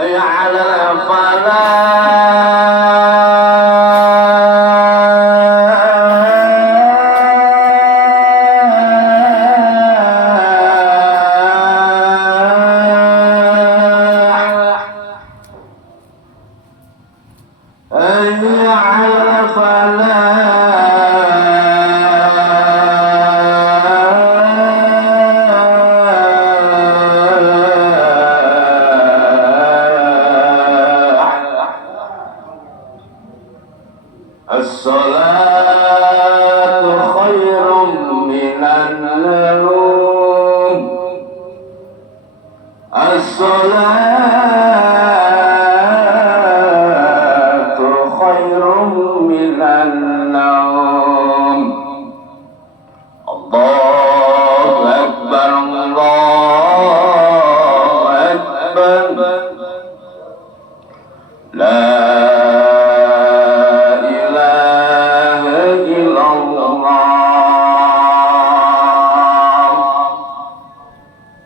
حي على الفلاح الصلاة خير من النوم الصلاة خير من النوم الله أكبر الله أكبر لا